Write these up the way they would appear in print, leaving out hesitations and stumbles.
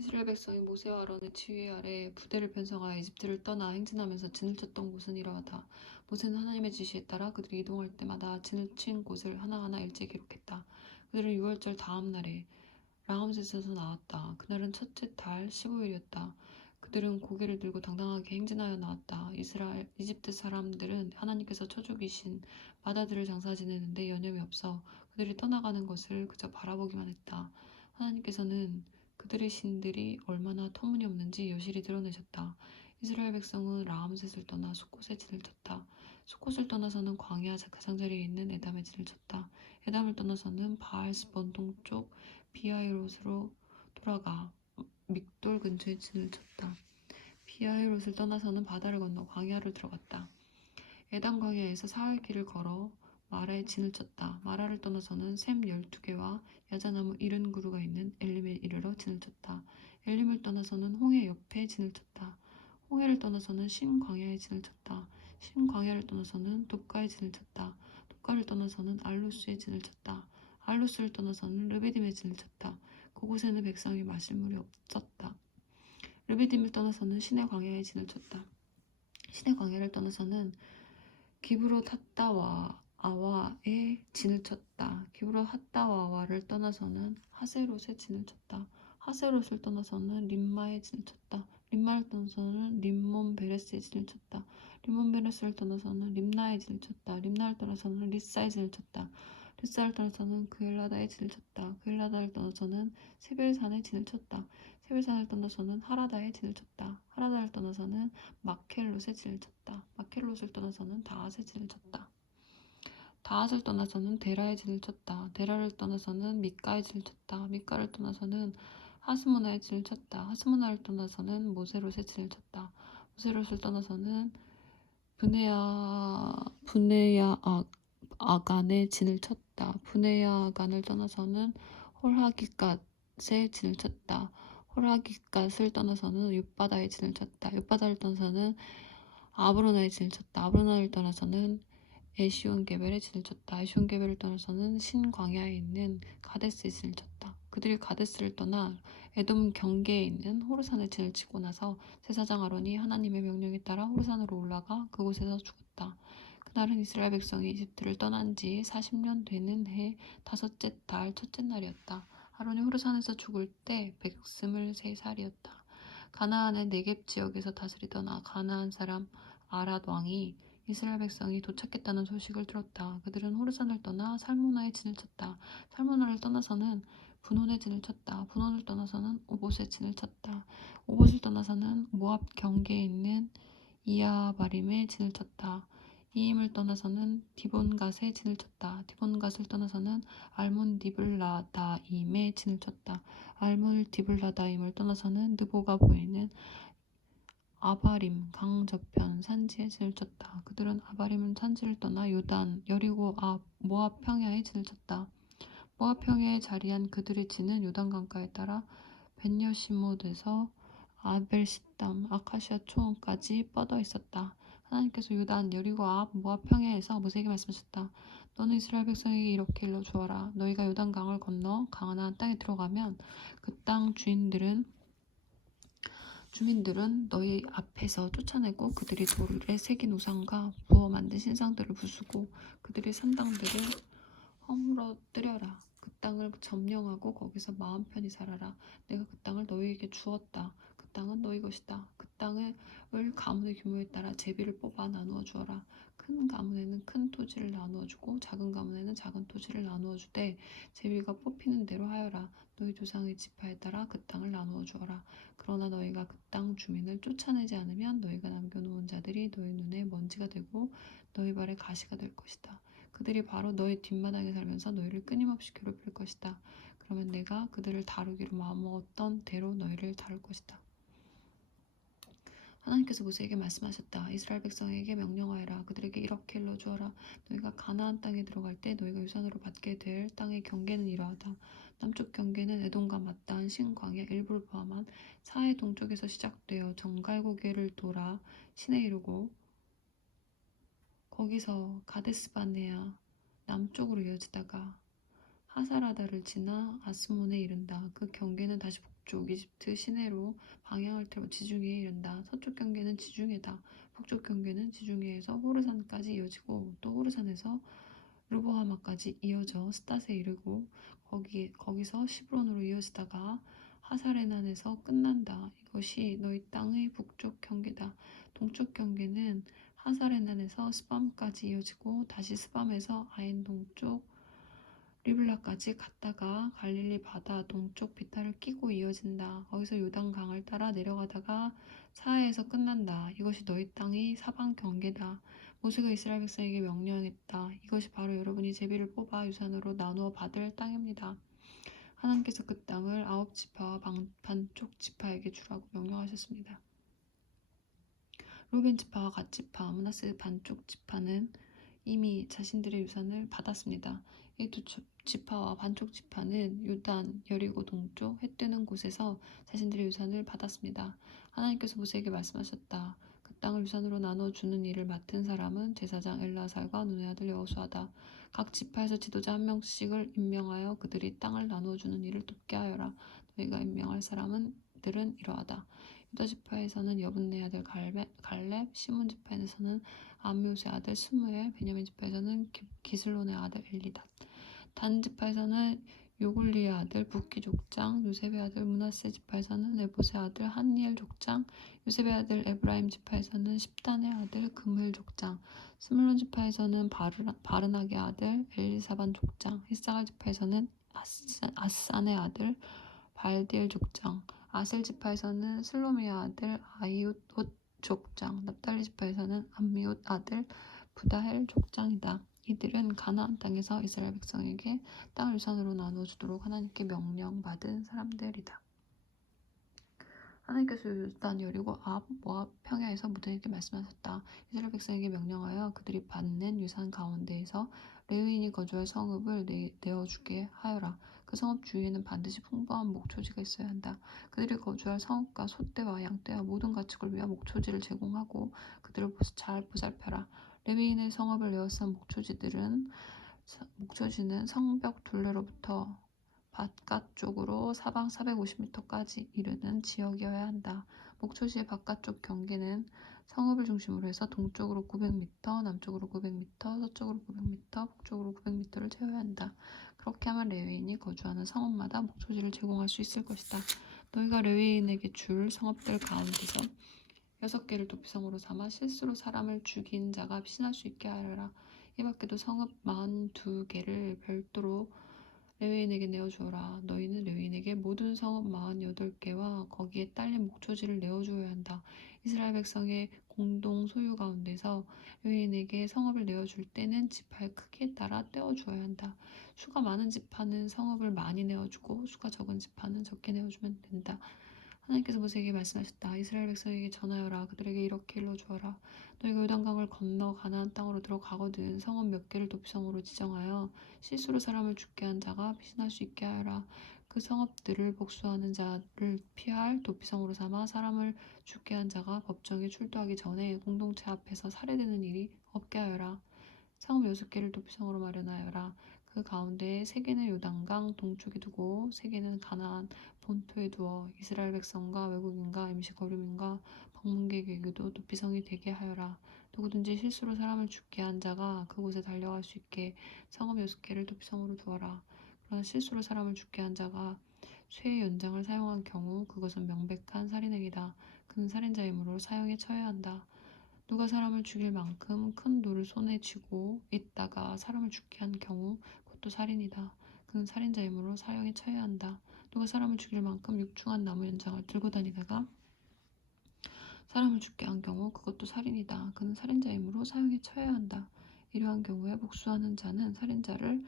이스라엘 백성이 모세와 아론의 지휘 아래 부대를 편성하여 이집트를 떠나 행진하면서 진을 쳤던 곳은 이러하다. 모세는 하나님의 지시에 따라 그들이 이동할 때마다 진을 친 곳을 하나하나 일제히 기록했다. 그들은 6월절 다음 날에 라암셋에서 나왔다. 그날은 첫째 달 15일이었다. 그들은 고개를 들고 당당하게 행진하여 나왔다. 이집트 사람들은 하나님께서 처족이신 바다들을 장사 지내는데 여념이 없어 그들이 떠나가는 것을 그저 바라보기만 했다. 하나님께서는 그들의 신들이 얼마나 터무니없는지 여실히 드러내셨다. 이스라엘 백성은 라암셋을 떠나 숫곳에 진을 쳤다. 숫곳을 떠나서는 광야 가장자리에 있는 에담에 진을 쳤다. 에담을 떠나서는 바알스본 동쪽 비아이롯으로 돌아가 믹돌 근처에 진을 쳤다. 비아이롯을 떠나서는 바다를 건너 광야를 들어갔다. 에담 광야에서 사흘 길을 걸어 마라에 진을 쳤다. 마라를 떠나서는 샘 12개와 야자나무 70그루가 있는 엘림에 이르러 진을 쳤다. 엘림을 떠나서는 홍해 옆에 진을 쳤다. 홍해를 떠나서는 신 광야에 진을 쳤다. 신 광야를 떠나서는 돕가에 진을 쳤다. 돕가를 떠나서는 알로스에 진을 쳤다. 알로스를 떠나서는 르비딤에 진을 쳤다. 그곳에는 백성이 마실 물이 없었다. 르비딤을 떠나서는 신의 광야에 진을 쳤다. 신의 광야를 떠나서는 기브로 핫다와 아와에 진을 쳤다. 기브로 핫다와와를 떠나서는 하세롯에 진을 쳤다. 하세롯을 떠나서는 림마에 진을 쳤다. 림마를 떠나서는 림몬 베레스에 진을 쳤다. 림몬 베레스를 떠나서는 림나에 진을 쳤다. 림나를 떠나서는 리사에 진을 쳤다. 리사를 떠나서는 그엘라다에 진을 쳤다. 그엘라다를 떠나서는 세벨산에 진을 쳤다. 세벨산을 떠나서는 하라다에 진을 쳤다. 하라다를 떠나서는 마켈롯에 진을 쳤다. 마켈롯을 떠나서는 다앗에 진을 쳤다. 다앗을 떠나서는 데라에 진을 쳤다. 데라를 떠나서는 미가에 진을 쳤다. 미가를 떠나서는 하스모나에 진을 쳤다. 하스모나를 떠나서는 모세롯에 진을 쳤다. 모세롯을 떠나서는 브네야 아간에 진을 쳤다. 브네야 아간을 떠나서는 홀하기갓에 진을 쳤다. 홀하기갓을 떠나서는 윳바다에 진을 쳤다. 윳바다를 떠나서는 아브로나에 진을 쳤다. 아브로나를 떠나서는 에시온게벨에 진을 쳤다. 에시온게벨을 떠나서는 신광야에 있는 가데스에 진을 쳤다. 그들이 가데스를 떠나 에돔 경계에 있는 호르산에 진을 치고 나서 제사장 아론이 하나님의 명령에 따라 호르산으로 올라가 그곳에서 죽었다. 그날은 이스라엘 백성이 이집트를 떠난 지 40년 되는 해 다섯째 달 첫째 날이었다. 아론이 호르산에서 죽을 때 123살이었다. 가나안의 네겝 지역에서 다스리던 가나안 사람 아랏 왕이 이스라엘 백성이 도착했다는 소식을 들었다. 그들은 호르산을 떠나 살모나에 진을 쳤다. 살모나를 떠나서는 분혼에 진을 쳤다. 분혼을 떠나서는 오봇에 진을 쳤다. 오봇을 떠나서는 모압 경계에 있는 이아바림에 진을 쳤다. 이임을 떠나서는 디본갓에 진을 쳤다. 디본갓을 떠나서는 알몬 디블라다임에 진을 쳤다. 알몬 디블라다임을 떠나서는 느보가 보이는 아바림 강 저편 산지에 진을 쳤다. 그들은 아바림 산지를 떠나 요단, 여리고 앞, 모압 평야에 진을 쳤다. 모압 평야에 자리한 그들의 진은 요단 강가에 따라 벤여시못에서 아벨시담, 아카시아 초원까지 뻗어 있었다. 하나님께서 요단, 여리고 앞, 모압 평야에서 모세에게 말씀하셨다. 너는 이스라엘 백성에게 이렇게 일러주어라. 너희가 요단 강을 건너 가나안 땅에 들어가면 그 땅 주민들은 너희 앞에서 쫓아내고 그들이 돌에 새긴 우상과 부어 만든 신상들을 부수고 그들의 산당들을 허물어뜨려라. 그 땅을 점령하고 거기서 마음 편히 살아라. 내가 그 땅을 너희에게 주었다. 그 땅은 너희 것이다. 그 땅을 가문의 규모에 따라 제비를 뽑아 나누어 주어라. 큰 가문에는 큰 토지를 나누어 주고 작은 가문에는 작은 토지를 나누어 주되 제비가 뽑히는 대로 하여라. 너희 조상의 지파에 따라 그 땅을 나누어 주어라. 그러나 너희가 그 땅 주민을 쫓아내지 않으면 너희가 남겨놓은 자들이 너희 눈에 먼지가 되고 너희 발에 가시가 될 것이다. 그들이 바로 너희 뒷마당에 살면서 너희를 끊임없이 괴롭힐 것이다. 그러면 내가 그들을 다루기로 마음먹었던 대로 너희를 다룰 것이다. 하나님께서 모세에게 말씀하셨다. 이스라엘 백성에게 명령하여라. 그들에게 이렇게 일러주어라. 너희가 가나안 땅에 들어갈 때 너희가 유산으로 받게 될 땅의 경계는 이러하다. 남쪽 경계는 에돔과 맞닿은 신광야 일부를 포함한 사해 동쪽에서 시작되어 정갈고개를 돌아 신에 이르고 거기서 가데스바네아 남쪽으로 이어지다가 하사라다를 지나 아스몬에 이른다. 그 경계는 다시 북쪽 이집트 시내로 방향을 틀어 지중해에 이른다. 서쪽 경계는 지중해다. 북쪽 경계는 지중해에서 호르산까지 이어지고 또 호르산에서 르보하마까지 이어져 스닷에 이르고 거기서 시브론으로 이어지다가 하사레난에서 끝난다. 이것이 너희 땅의 북쪽 경계다. 동쪽 경계는 하사레난에서 스밤까지 이어지고 다시 스밤에서 아인 동쪽 리블라까지 갔다가 갈릴리 바다 동쪽 비탈을 끼고 이어진다. 거기서 요단강을 따라 내려가다가 사해에서 끝난다. 이것이 너희 땅의 사방 경계다. 모세가 이스라엘 백성에게 명령했다. 이것이 바로 여러분이 제비를 뽑아 유산으로 나누어 받을 땅입니다. 하나님께서 그 땅을 9지파와 반쪽 지파에게 주라고 명령하셨습니다. 루벤 지파와 갓 지파, 므낫세 반쪽 지파는 이미 자신들의 유산을 받았습니다. 이 두 지파와 반쪽 지파는 요단, 여리고 동쪽 해 뜨는 곳에서 자신들의 유산을 받았습니다. 하나님께서 모세에게 말씀하셨다. 그 땅을 유산으로 나눠주는 일을 맡은 사람은 제사장 엘라살과 눈의 아들 여호수아다. 각 지파에서 지도자 한 명씩을 임명하여 그들이 땅을 나누어주는 일을 돕게 하여라. 너희가 임명할 사람들은 이러하다. 유다 지파에서는 여분네 아들 갈렙, 시몬 지파에서는 암미우스의 아들 스무엘, 베냐민 지파에서는 기슬론의 아들 엘리닷, 단 지파에서는 요굴리의 아들 붓기 족장, 요셉의 아들 므낫세 지파에서는 에봇의 아들 한니엘 족장, 요셉의 아들 에브라임 지파에서는 십단의 아들 그므엘 족장, 스물론 지파에서는 바르낙의 아들 엘리사반 족장, 이사갈 지파에서는 아산의 아들 발디엘 족장, 아셀 지파에서는 슬로미의 아들 아이웃 족장, 납달리 지파에서는 암미웃 아들 부다헬 족장이다. 이들은 가나안 땅에서 이스라엘 백성에게 땅을 유산으로 나누어 주도록 하나님께 명령받은 사람들이다. 하나님께서 요단 여리고 아합 모압 평야에서 모세에게 말씀하셨다. 이스라엘 백성에게 명령하여 그들이 받는 유산 가운데에서 레위인이 거주할 성읍을 내어주게 하여라. 그 성읍 주위에는 반드시 풍부한 목초지가 있어야 한다. 그들이 거주할 성읍과 소떼와 양떼와 모든 가축을 위한 목초지를 제공하고 그들을 잘 보살펴라. 레위인의 성읍을 에워싼 목초지는 성벽 둘레로부터 바깥쪽으로 사방 450m까지 이르는 지역이어야 한다. 목초지의 바깥쪽 경계는 성읍을 중심으로 해서 동쪽으로 900m, 남쪽으로 900m, 서쪽으로 900m, 북쪽으로 900m를 채워야 한다. 그렇게 하면 레위인이 거주하는 성읍마다 목초지를 제공할 수 있을 것이다. 너희가 레위인에게 줄 성읍들 가운데서 6개를 도피성으로 삼아 실수로 사람을 죽인 자가 피신할 수 있게 하여라. 이 밖에도 성읍 42개를 별도로 레위인에게 내어주어라. 너희는 레위인에게 모든 성읍 48개와 거기에 딸린 목초지를 내어주어야 한다. 이스라엘 백성의 공동 소유 가운데서 레위인에게 성읍을 내어줄 때는 지파의 크기에 따라 떼어주어야 한다. 수가 많은 지파는 성읍을 많이 내어주고 수가 적은 지파는 적게 내어주면 된다. 하나님께서 모세에게 말씀하셨다. 이스라엘 백성에게 전하여라. 그들에게 이렇게 일러주어라. 너희가 요단강을 건너 가나안 땅으로 들어가거든 성읍 몇 개를 도피성으로 지정하여 실수로 사람을 죽게 한 자가 피신할 수 있게 하여라. 그 성읍들을 복수하는 자를 피할 도피성으로 삼아 사람을 죽게 한 자가 법정에 출두하기 전에 공동체 앞에서 살해되는 일이 없게 하여라. 성읍 6개를 도피성으로 마련하여라. 그 가운데 3개는 요단강 동쪽에 두고 3개는 가나안 본토에 두어 이스라엘 백성과 외국인과 임시 거류민과 방문객에게도 도피성이 되게 하여라. 누구든지 실수로 사람을 죽게 한 자가 그곳에 달려갈 수 있게 성읍 6개를 도피성으로 두어라. 그러나 실수로 사람을 죽게 한 자가 쇠의 연장을 사용한 경우 그것은 명백한 살인행위다. 그는 살인자이므로 사형에 처해야 한다. 누가 사람을 죽일 만큼 큰 돌을 손에 쥐고 있다가 사람을 죽게 한 경우 그것도 살인이다. 그는 살인자이므로 사형에 처해야 한다. 누가 사람을 죽일 만큼 육중한 나무 연장을 들고 다니다가 사람을 죽게 한 경우 그것도 살인이다. 그는 살인자이므로 사형에 처해야 한다. 이러한 경우에 복수하는 자는 살인자를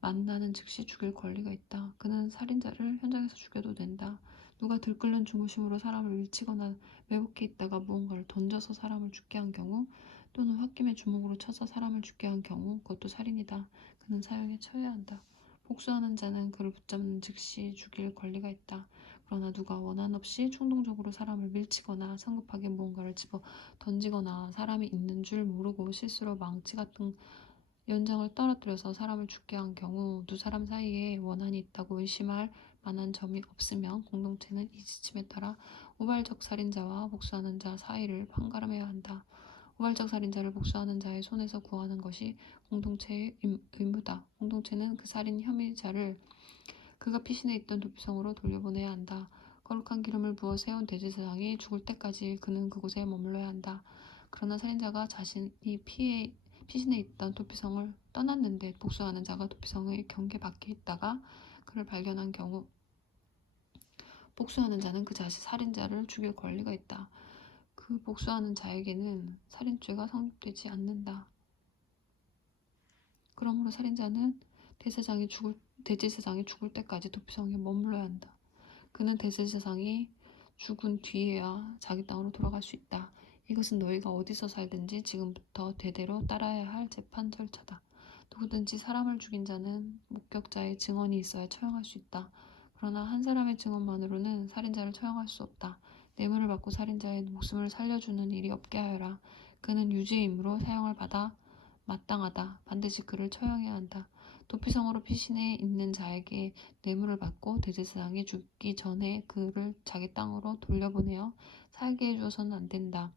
만나는 즉시 죽일 권리가 있다. 그는 살인자를 현장에서 죽여도 된다. 누가 들끓는 중후심으로 사람을 밀치거나 매복해 있다가 무언가를 던져서 사람을 죽게 한 경우 또는 홧김에 주먹으로 쳐서 사람을 죽게 한 경우 그것도 살인이다. 그는 사형에 처해야 한다. 복수하는 자는 그를 붙잡는 즉시 죽일 권리가 있다. 그러나 누가 원한 없이 충동적으로 사람을 밀치거나 성급하게 무언가를 집어 던지거나 사람이 있는 줄 모르고 실수로 망치 같은 연장을 떨어뜨려서 사람을 죽게 한 경우 두 사람 사이에 원한이 있다고 의심할 만한 점이 없으면 공동체는 이 지침에 따라 우발적 살인자와 복수하는 자 사이를 판가름해야 한다. 우발적 살인자를 복수하는 자의 손에서 구하는 것이 공동체의 의무다. 공동체는 그 살인 혐의자를 그가 피신해 있던 도피성으로 돌려보내야 한다. 거룩한 기름을 부어 세운 대제사장이 죽을 때까지 그는 그곳에 머물러야 한다. 그러나 살인자가 자신이 피신해 있던 도피성을 떠났는데 복수하는 자가 도피성의 경계 밖에 있다가 그를 발견한 경우 복수하는 자는 그 자신 살인자를 죽일 권리가 있다. 그 복수하는 자에게는 살인죄가 성립되지 않는다. 그러므로 살인자는 대제사장이 죽을 때까지 도피성에 머물러야 한다. 그는 대제사장이 죽은 뒤에야 자기 땅으로 돌아갈 수 있다. 이것은 너희가 어디서 살든지 지금부터 대대로 따라야 할 재판 절차다. 누구든지 사람을 죽인 자는 목격자의 증언이 있어야 처형할 수 있다. 그러나 한 사람의 증언만으로는 살인자를 처형할 수 없다. 뇌물을 받고 살인자의 목숨을 살려주는 일이 없게 하여라. 그는 유죄의 임무로 사형을 받아 마땅하다. 반드시 그를 처형해야 한다. 도피성으로 피신해 있는 자에게 뇌물을 받고 대제사장이 죽기 전에 그를 자기 땅으로 돌려보내어 살게 해주어서는 안 된다.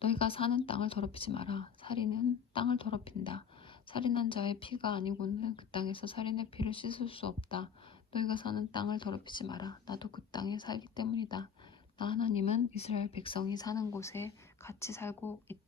너희가 사는 땅을 더럽히지 마라. 살인은 땅을 더럽힌다. 살인한 자의 피가 아니고는 그 땅에서 살인의 피를 씻을 수 없다. 너희가 사는 땅을 더럽히지 마라. 나도 그 땅에 살기 때문이다. 나 하나님은 이스라엘 백성이 사는 곳에 같이 살고 있다.